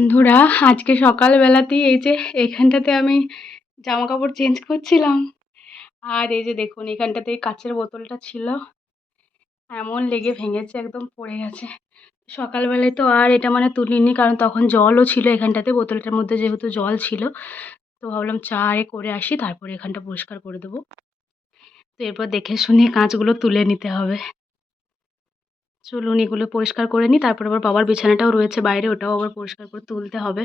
বন্ধুরা, আজকে সকালবেলাতেই এই যে এখানটাতে আমি জামা কাপড় চেঞ্জ করছিলাম। আর এই যে দেখুন, এখানটাতে কাচের বোতলটা ছিল। এমন লেগে ভেঙেছে, একদম পড়ে গেছে। সকালবেলায় তো আর এটা মানে তুলিনি, কারণ তখন জলও ছিল এখানটাতে, বোতলটার মধ্যে যেহেতু জল ছিল। তো ভাবলাম চা এ করে আসি, তারপরে এখানটা পরিষ্কার করে দেবো। তো এরপর দেখে শুনে কাঁচগুলো তুলে নিতে হবে। চলুন এগুলো পরিষ্কার করে নিই, তারপর আবার বাবার বিছানাটাও রয়েছে বাইরে, ওটাও আবার পরিষ্কার করে তুলতে হবে।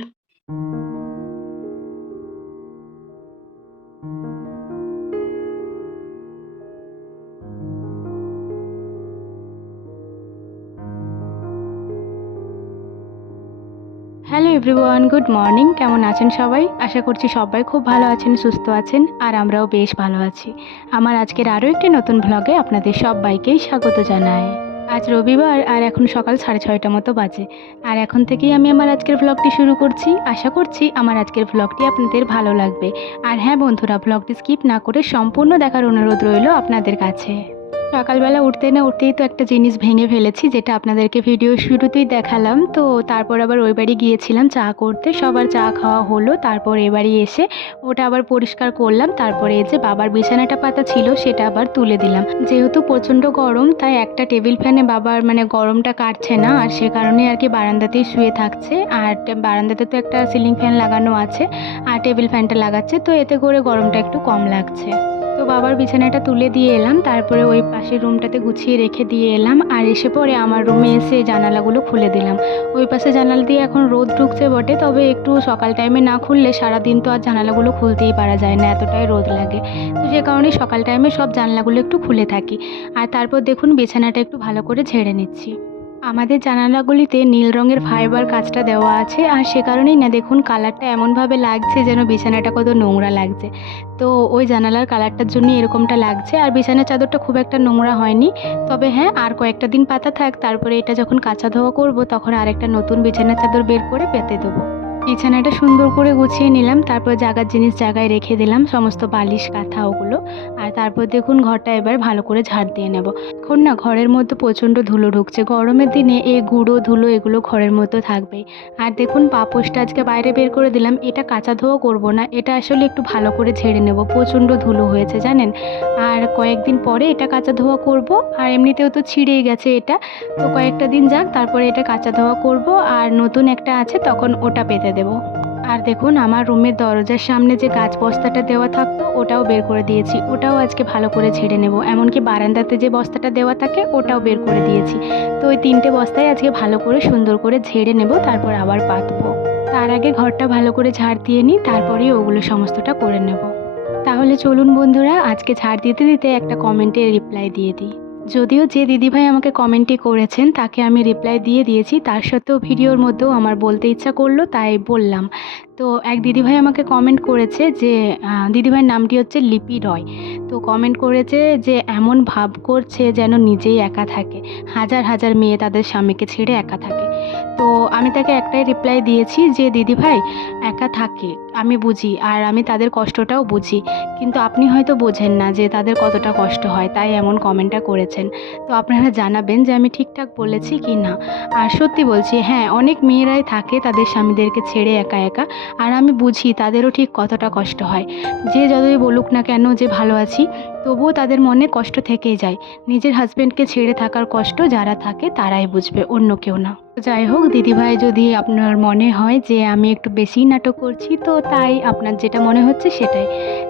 হ্যালো এভরিওয়ান গুড মর্নিং কেমন আছেন সবাই? আশা করছি সবাই খুব ভালো আছেন, সুস্থ আছেন, আর আমরাও বেশ ভালো আছি। আমার আজকের আরও একটি নতুন ভ্লগে আপনাদের সবাইকেই স্বাগত জানাই। আজ রবিবার আর এখন সকাল সাড়ে ছয়টা মতো বাজে। আর এখন থেকেই আমি আমার আজকের ভ্লগটি শুরু করছি। আশা করছি আমার আজকের ভ্লগটি আপনাদের ভালো লাগবে। আর হ্যাঁ বন্ধুরা ভ্লগটি স্কিপ না করে সম্পূর্ণ দেখার অনুরোধ রইল আপনাদের কাছে। সকালবেলা উঠতে না উঠতেই তো একটা জিনিস ভেঙে ফেলেছি, যেটা আপনাদেরকে ভিডিও শুরুতেই দেখালাম। তো তারপর আবার ওই বাড়ি গিয়েছিলাম চা করতে, সবার চা খাওয়া হলো, তারপর এ বাড়ি এসে ওটা আবার পরিষ্কার করলাম, তারপরে যে বাবার বিছানাটা পাতা ছিল সেটা আবার তুলে দিলাম। যেহেতু প্রচণ্ড গরম, তাই একটা টেবিল ফ্যানে বাবার মানে গরমটা কাটছে না, আর সে কারণে আর কি বারান্দাতেই শুয়ে থাকছে। আর বারান্দাতে তো একটা সিলিং ফ্যান লাগানো আছে, আর টেবিল ফ্যানটা লাগাচ্ছে, তো এতে করে গরমটা একটু কম লাগছে। তো বাবার বিছানাটা তুলে দিয়ে এলাম, তারপরে ওই পাশের রুমটাতে গুছিয়ে রেখে দিয়ে এলাম, আর এসে পরে আমার রুমে এসে জানালাগুলো খুলে দিলাম। ওই পাশে জানালা দিয়ে এখন রোদ ঢুকছে বটে, তবে একটু সকাল টাইমে না খুললে সারাদিন তো আর জানালাগুলো খুলতেই পারা যায় না, এতটাই রোদ লাগে। তো সে কারণে সকাল টাইমে সব জানলাগুলো একটু খুলে থাকি। আর তারপর দেখুন বিছানাটা একটু ভালো করে ঝেড়ে নিচ্ছি। আমাদের জানালাগুলিতে নীল রঙের ফাইবার কাজটা দেওয়া আছে আর সে কারণেই না দেখুন কালারটা এমনভাবে লাগছে যেন বিছানাটা কত নোংরা লাগছে। তো ওই জানালার কালারটার জন্য এরকমটা লাগছে আর বিছানার চাদরটা খুব একটা নোংরা হয়নি। তবে হ্যাঁ আর কয়েকটা দিন পাতা থাক, তারপরে এটা যখন কাঁচা ধোয়া করব, তখন আরেকটা নতুন বিছানার চাদর বের করে পেতে দেবো। বিছানাটা সুন্দর করে গুছিয়ে নিলাম, তারপর জায়গার জিনিস জায়গায় রেখে দিলাম, সমস্ত বালিশ, কাঁথা ওগুলো। আর তারপর দেখুন ঘরটা এবার ভালো করে ঝাড় দিয়ে নেব। এখন না ঘরের মধ্যে প্রচণ্ড ধুলো ঢুকছে। গরমের দিনে এই গুঁড়ো, ধুলো এগুলো ঘরের মধ্যে থাকবে আর দেখুন পাপোশটা আজকে বাইরে বের করে দিলাম। এটা কাঁচা ধোয়া করব না, এটা আসলে একটু ভালো করে ঝেড়ে নেব। প্রচণ্ড ধুলো হয়েছে, জানেন? আর কয়েকদিন পরে এটা কাঁচা ধোয়া করব, আর এমনিতেও তো ছিঁড়েই গেছে এটা। তো কয়েকটা দিন যাক, তারপরে এটা কাঁচা ধোয়া করব। আর নতুন একটা আছে, তখন ওটা পেতে দেব। আর দেখুন, আমার রুমের দরজার সামনে যে গাছ বস্তাটা দেওয়া থাকতো, ওটাও বের করে দিয়েছি। ওটাও আজকে ভালো করে ঝেড়ে নেব। এমনকি বারান্দাতে যে বস্তাটা দেওয়া থাকে, ওটাও বের করে দিয়েছি। তো ওই তিনটে বস্তায় আজকে ভালো করে, সুন্দর করে ঝেড়ে নেব, তারপর আবার পাতবো। তার আগে ঘরটা ভালো করে ঝাড় দিয়ে নিই, তারপরেই ওগুলো সমস্তটা করে নেব। তাহলে চলুন বন্ধুরা, আজকে ঝাড় দিতে দিতে একটা কমেন্টে রিপ্লাই দিয়ে দিই। যদিও যে দিদিভাই আমাকে কমেন্টটি করেছেন, তাকে আমি রিপ্লাই দিয়ে দিয়েছি। তার সত্ত্বেও ভিডিওর মধ্যেও আমার বলতে ইচ্ছা করল, তাই বললাম। তো এক দিদিভাই আমাকে কমেন্ট করেছে যে দিদিভাইয়ের নামটি হচ্ছে লিপি রয়। তো কমেন্ট করেছে যে, এমন ভাব করছে যেন নিজেই একা থাকে। হাজার হাজার মেয়ে তাদের স্বামীকে ছেড়ে একা থাকে। তো আমি তাকে একটাই রিপ্লাই দিয়েছি যে, দিদিভাই একা থাকে, আমি বুঝি, আর আমি তাদের কষ্টটাও বুঝি। কিন্তু আপনি হয়তো বোঝেন না যে তাদের কতটা কষ্ট হয়, তাই এমন কমেন্টটা করেছেন। তো আপনারা জানাবেন যে আমি ঠিকঠাক বলেছি কি না। আর সত্যি বলছি হ্যাঁ অনেক মেয়েরাই থাকে তাদের স্বামীদেরকে ছেড়ে একা একা, আর আমি বুঝি তাদেরও ঠিক কতটা কষ্ট হয়। যে যতই বলুক না কেন যে ভালো আছি, তবুও তাদের মনে কষ্ট থেকেই যায়। নিজের হাজব্যান্ডকে ছেড়ে থাকার কষ্ট যারা থাকে তারাই বুঝবে, অন্য কেউ না। যাই হোক, দিদিভাই, যদি আপনার মনে হয় যে আমি একটু বেশিই নাটক করছি, তো তাই আপনার যেটা মনে হচ্ছে সেটাই।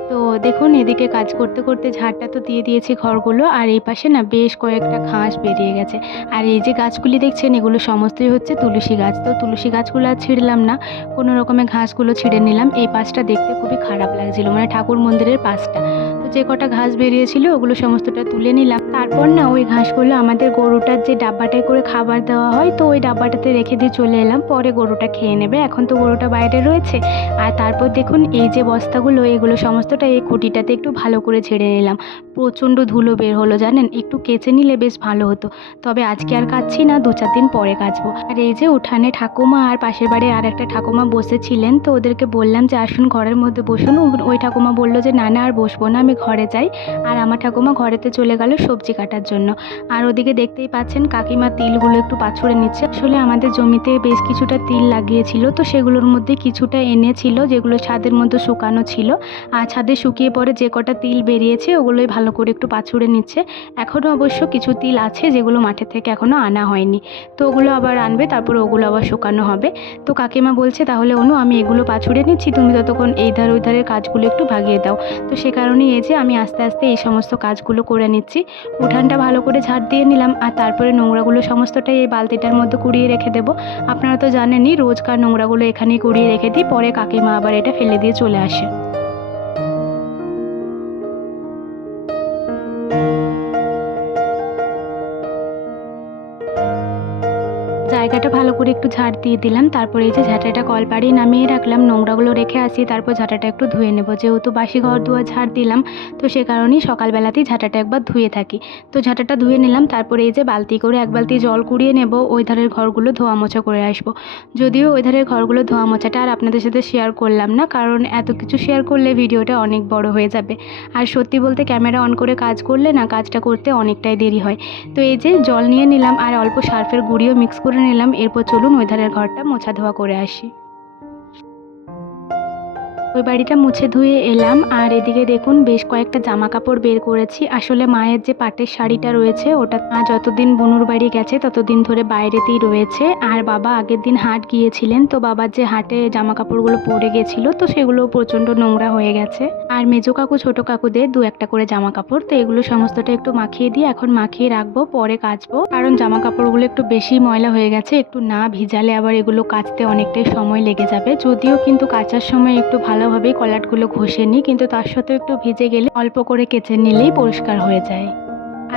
তো দেখুন, এদিকে কাজ করতে করতে ঝাড়টা তো দিয়ে দিয়েছি ঘরগুলো, আর এই পাশে না বেশ কয়েকটা ঘাস বেরিয়ে গেছে। আর এই যে গাছগুলি দেখছেন, এগুলো সমস্তই হচ্ছে তুলসী গাছ। তো তুলসী গাছগুলো আর ছিঁড়লাম না, কোনো রকমে ঘাসগুলো ছিঁড়ে নিলাম। এই পাশটা দেখতে খুবই খারাপ লাগছিল মানে ঠাকুর মন্দিরের পাশটা। তো যে কটা ঘাস বেরিয়েছিল, ওগুলো সমস্তটা তুলে নিলাম। তারপর না ওই ঘাসগুলো আমাদের গরুটার যে ডাব্বাটায় করে খাবার দেওয়া হয়, তো ওই ডাব্বাটাতে রেখে দিয়ে চলে এলাম। পরে গরুটা খেয়ে নেবে। এখন তো গরুটা বাইরে রয়েছে। আর তারপর দেখুন, এই যে বস্তাগুলো, এগুলো সমস্তটা এই খুঁটিটাতে একটু ভালো করে ছেড়ে নিলাম। প্রচণ্ড ধুলো বের হলো, জানেন? একটু কেচে নিলে বেশ ভালো হতো। তবে আজকে আর কাচ্ছি না, দু চার দিন পরে কাচবো। আর এই যে উঠানে ঠাকুমা আর পাশের বাড়ির আর একটা ঠাকুমা বসেছিলেন, তো ওদেরকে বললাম যে, আসুন ঘরের মধ্যে বসুন। ওই ঠাকুমা বলল যে, না না, আর বসবো না, আমি ঘরে যাই। আর আমার ঠাকুমা ঘরেতে চলে গেল সবজি কাটার জন্য। আর ওদিকে দেখতেই পাচ্ছেন কাকিমা তিলগুলো একটু পাছড়ে নিচ্ছে। আসলে আমাদের জমিতে বেশ কিছুটা তিল লাগিয়েছিল, তো সেগুলোর মধ্যে কিছুটা এনেছিল, যেগুলো ছাদের মধ্যে শুকানো ছিল। আর ছাদে শুকিয়ে পরে যে কটা তিল বেরিয়েছে, ওগুলোই ভালো করে একটু পাছড়ে নিচ্ছে। এখনও অবশ্য কিছু তিল আছে যেগুলো মাঠের থেকে এখনও আনা হয়নি। তো ওগুলো আবার আনবে, তারপর ওগুলো আবার শুকানো হবে। তো কাকিমা বলছে, তাহলে অনু, আমি এগুলো পাছড়ে নিচ্ছি, তুমি ততক্ষণ এই ধার ওই ধারের কাজগুলো একটু ভাগিয়ে দাও। তো সে কারণেই এই যে আমি আস্তে আস্তে এই সমস্ত কাজগুলো করে নিচ্ছি। উঠানটা ভালো করে ঝাড় দিয়ে নিলাম আর তারপরে নোংরাগুলো সমস্তটাই এই বালতিটার মধ্যে কুড়িয়ে রেখে দেবো। আপনারা তো জানেনই, রোজকার নোংরাগুলো এখানেই কুড়িয়ে রেখে দিই, পরে কাকিমা আবার এটা ফেলে দিয়ে চলে আসে। জায়গাটা ভালো করে একটু ঝাড় দিয়ে দিলাম। তারপরে এই যে ঝাঁটাটা কলপাড়ি নামিয়ে রাখলাম, নোংরাগুলো রেখে আসি, তারপর ঝাঁটাটা একটু ধুয়ে নেব। যেহেতু বাসি ঘর দুয়ার ঝাড় দিলাম, তো সে কারণেই সকালবেলাতেই ঝাঁটাটা একবার ধুয়ে থাকি। তো ঝাঁটাটা ধুয়ে নিলাম, তারপরে এই যে বালতি করে এক বালতি জল কুড়িয়ে নেব, ওই ধারের ঘরগুলো ধোয়া মোছা করে আসব। যদিও ওই ধারের ঘরগুলো ধোয়া মোছাটা আর আপনাদের সাথে শেয়ার করলাম না, কারণ এত কিছু শেয়ার করলে ভিডিওটা অনেক বড় হয়ে যাবে। আর সত্যি বলতে ক্যামেরা অন করে কাজ করলে না, কাজটা করতে অনেকটাই দেরি হয়। তো এই যে জল নিয়ে নিলাম, আর অল্প সার্ফের গুঁড়িও মিক্স করে নিলাম এরপর চলুন ওই ধারের ঘরটা মোছা ধোয়া করে আসি। ওই বাড়িটা মুছে ধুয়ে এলাম। আর এদিকে দেখুন, বেশ কয়েকটা জামা কাপড় বের করেছি। আসলে মায়ের যে পাটের শাড়িটা রয়েছে, ওটা মা যতদিন বনুর বাড়ি গেছে, ততদিন ধরে বাইরেতেই রয়েছে। আর বাবা আগের দিন হাট গিয়েছিলেন, তো বাবার যে হাটে জামা কাপড়গুলো পরে গেছিল, তো সেগুলো প্রচণ্ড নোংরা হয়ে গেছে। আর মেজো কাকু, ছোটো কাকুদের দু একটা করে জামা কাপড় তো এগুলো সমস্তটা একটু মাখিয়ে দিয়ে এখন মাখিয়ে রাখব, পরে কাচবো। কারণ জামা কাপড়গুলো একটু বেশি ময়লা হয়ে গেছে, একটু না ভিজালে আবার এগুলো কাচতে অনেকটাই সময় লেগে যাবে। যদিও কিন্তু কাচার সময় একটু ভালোভাবেই কলাটগুলো ঘষে নিই, কিন্তু তার সাথেও একটু ভিজে গেলে অল্প করে কেচে নিলেই পরিষ্কার হয়ে যায়।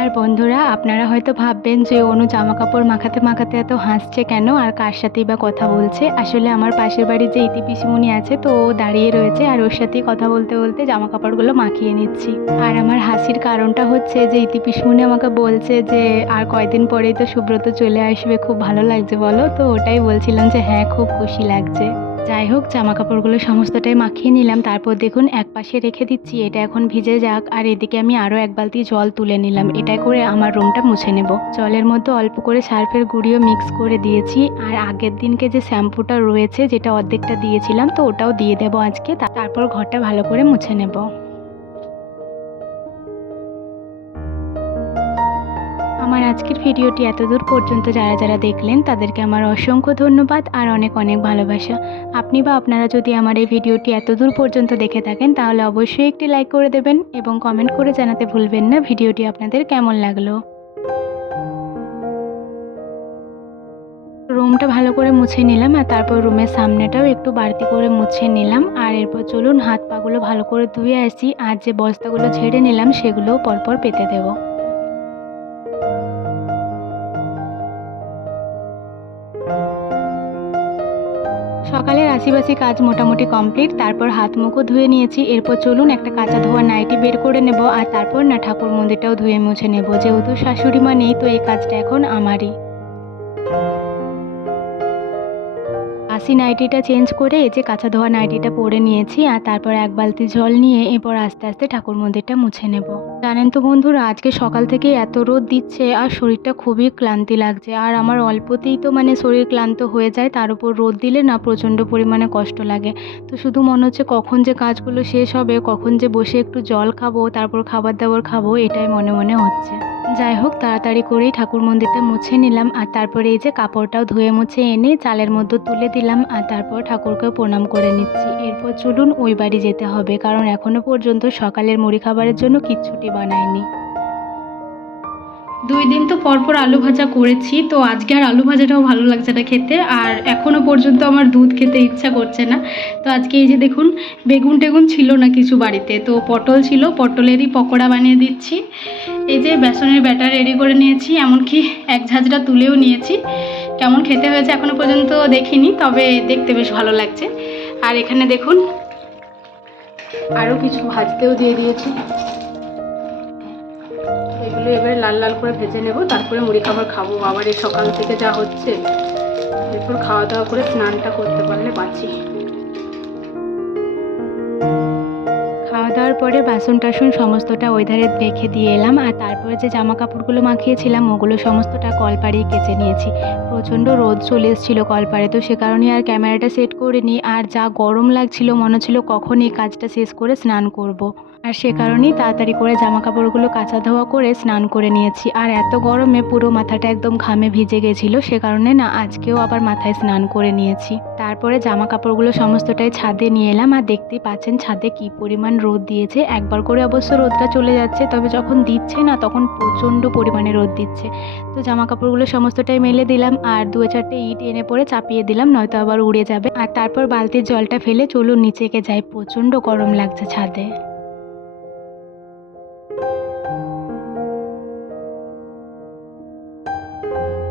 আর বন্ধুরা, আপনারা হয়তো ভাববেন যে অনু জামা কাপড় মাখাতে মাখাতে এত হাসছে কেন আর কার সাথেই বা কথা বলছে? আসলে আমার পাশের বাড়ির যে ইতি পিসিমণি আছে, তো ও দাঁড়িয়ে রয়েছে আর ওর সাথেই কথা বলতে বলতে জামা কাপড়গুলো মাখিয়ে নিচ্ছি। আর আমার হাসির কারণটা হচ্ছে যে ইতি পিসিমণি আমাকে বলছে যে, আর কয়দিন পরেই তো সুব্রত চলে আসবে, খুব ভালো লাগছে বলো। তো ওটাই বলছিলাম যে হ্যাঁ খুব খুশি লাগছে। যাই হোক জামা কাপড়গুলো সমস্তটাই মাখিয়ে নিলাম। তারপর দেখুন এক পাশে রেখে দিচ্ছি। এটা এখন ভিজে যাক। আর এদিকে আমি আরও এক বালতি জল তুলে নিলাম। এটা করে আমার রুমটা মুছে নেব। জলের মধ্যে অল্প করে সার্ফের গুঁড়িও মিক্স করে দিয়েছি। আর আগের দিনকে যে শ্যাম্পুটা রয়েছে, যেটা অর্ধেকটা দিয়েছিলাম, তো ওটাও দিয়ে দেবো আজকে। তারপর ঘরটা ভালো করে মুছে নেব। আজকের ভিডিওটি এতদূর পর্যন্ত যারা যারা দেখলেন, তাদেরকে আমার অসংখ্য ধন্যবাদ আর অনেক অনেক ভালোবাসা। আপনি বা আপনারা যদি আমার এই ভিডিওটি এতদূর পর্যন্ত দেখে থাকেন, তাহলে অবশ্যই একটি লাইক করে দেবেন এবং কমেন্ট করে জানাতে ভুলবেন না ভিডিওটি আপনাদের কেমন লাগল। রুমটা ভালো করে মুছে নিলাম আর তারপর রুমের সামনেটাও একটু বাড়তি করে মুছে নিলাম। আর এরপর চলুন হাত পাগুলো ভালো করে ধুয়ে আসি। আর যে বস্তাগুলো ঝেড়ে নিলাম, সেগুলোও পরপর পেতে দেবো। সকালের আশিবাসি কাজ মোটামুটি কমপ্লিট, তারপর হাত মুখও ধুয়ে নিয়েছি। এরপর চলুন একটা কাঁচা ধোয়া নাইটি বের করে নেব, আর তারপর না ঠাকুর মন্দিরটাও ধুয়ে মুছে নেব। যেহেতু শাশুড়ি মা নেই, তো এই কাজটা এখন আমারই। বাসি নাইটিটা চেঞ্জ করে যে কাঁচা ধোয়া নাইটিটা পরে নিয়েছি আর তারপর এক বালতি জল নিয়ে এরপর আস্তে আস্তে ঠাকুর মন্দিরটা মুছে নেব। জানেন তো বন্ধুরা, আজকে সকাল থেকে এত রোদ দিচ্ছে আর শরীরটা খুবই ক্লান্তি লাগছে। আর আমার অল্পতেই তো মানে শরীর ক্লান্ত হয়ে যায়, তার উপর রোদ দিলে না প্রচণ্ড পরিমাণে কষ্ট লাগে। তো শুধু মনে হচ্ছে কখন যে কাজগুলো শেষ হবে, কখন যে বসে একটু জল খাব, তারপর খাবার দাবার খাব, এটাই মনে মনে হচ্ছে। যাই হোক তাড়াতাড়ি করেই ঠাকুর মন্দিরটা মুছে নিলাম আর তারপরে এই যে কাপড়টাও ধুয়ে মুছে এনে চালের মধ্যে তুলে দিলাম আর তারপর ঠাকুরকে প্রণাম করে নিচ্ছি। এরপর চলুন ওই বাড়ি যেতে হবে, কারণ এখনও পর্যন্ত সকালের মুড়ি খাবারের জন্য কিচ্ছুটি বানায়নি দুই দিন তো পরপর আলু ভাজা করেছি, তো আজকে আর আলু ভাজাটাও ভালো লাগছে না খেতে। আর এখনও পর্যন্ত আমার দুধ খেতে ইচ্ছা করছে না। তো আজকে এই যে দেখুন, বেগুন টেগুন ছিল না কিছু বাড়িতে, তো পটল ছিল, পটলেরই পকোড়া বানিয়ে দিচ্ছি। এই যে বেসনের ব্যাটার রেডি করে নিয়েছি, এমনকি এক ঝাঁঝরা তুলেও নিয়েছি। কেমন খেতে হয়েছে এখনও পর্যন্ত দেখিনি, তবে দেখতে বেশ ভালো লাগছে। আর এখানে দেখুন, আরও কিছু ভাজতেও দিয়ে দিয়েছি। এগুলো এবারে লাল লাল করে ভেজে নেব, তারপরে মুড়ি খাবার খাব। আবার এই সকাল থেকে যা হচ্ছে, এরপর খাওয়া দাওয়া করে স্নানটা করতে পারলে বাঁচি খাওয়া দাওয়ার পরে বাসন টাসন সমস্তটা ওই ধারে রেখে দিয়ে এলাম, আর তারপরে যে জামা কাপড়গুলো মাখিয়েছিলাম, ওগুলো সমস্তটা কলপাড়েই কেচে নিয়েছি। প্রচণ্ড রোদ চলে এসেছিল কলপাড়ে, তো সে কারণে আর ক্যামেরাটা সেট করিনি, আর যা গরম লাগছিল, মনে হচ্ছিল কখন এই কাজটা শেষ করে স্নান করব। আর সে কারণেই তাড়াতাড়ি করে জামা কাপড়গুলো কাচা ধোয়া করে স্নান করে নিয়েছি। আর এত গরমে পুরো মাথাটা একদম ঘামে ভিজে গেছিল, সে কারণে না আজকেও আবার মাথায় স্নান করে নিয়েছি। তারপরে জামা কাপড়গুলো সমস্তটাই ছাদে নিয়ে এলাম আর দেখতেই পাচ্ছেন ছাদে কি পরিমাণ রোদ দিয়েছে। একবার করে অবশ্য রোদটা চলে যাচ্ছে, তবে যখন দিচ্ছে না তখন প্রচণ্ড পরিমাণে রোদ দিচ্ছে। তো জামা কাপড়গুলো সমস্তটাই মেলে দিলাম আর দু চারটে ইট এনে পরে চাপিয়ে দিলাম, নয়তো আবার উড়ে যাবে। আর তারপর বালতির জলটা ফেলে চলুন নিচেকে যাই, প্রচণ্ড গরম লাগছে ছাদে।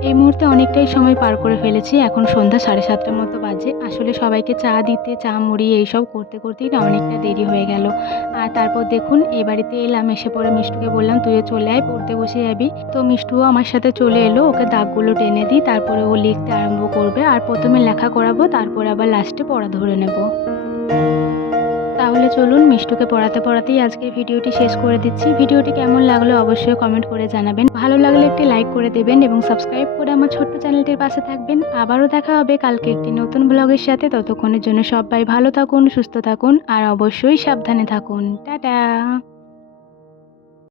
এই মুহূর্তে অনেকটাই সময় পার করে ফেলেছি। এখন সন্ধ্যা সাড়ে সাতটার মতো বাজে। আসলে সবাইকে চা দিতে, চা মুড়ি এইসব করতে করতেই না অনেকটা দেরি হয়ে গেল। আর তারপর দেখুন, এ বাড়িতে এলাম, এসে পরে মিষ্টুকে বললাম, তুইও চলে আয়, পড়তে বসে যাবি। তো মিষ্টুও আমার সাথে চলে এলো, ওকে দাগগুলো টেনে দিই, তারপরে ও লিখতে আরম্ভ করবে। আর প্রথমে লেখা করাবো, তারপরে আবার লাস্টে পড়া ধরে নেব। তাহলে চলুন মিষ্টুকে পড়াতে পড়াতেই আজকের ভিডিওটি শেষ করে দিচ্ছি। ভিডিওটি কেমন লাগল অবশ্যই কমেন্ট করে জানাবেন। ভালো লাগলে একটি লাইক করে দেবেন এবং সাবস্ক্রাইব করে আমার ছোট্ট চ্যানেলটির পাশে থাকবেন। আবারও দেখা হবে কালকে একটি নতুন ব্লগের সাথে। ততক্ষণের জন্য সবাই ভালো থাকুন, সুস্থ থাকুন, আর অবশ্যই সাবধানে থাকুন। টাটা!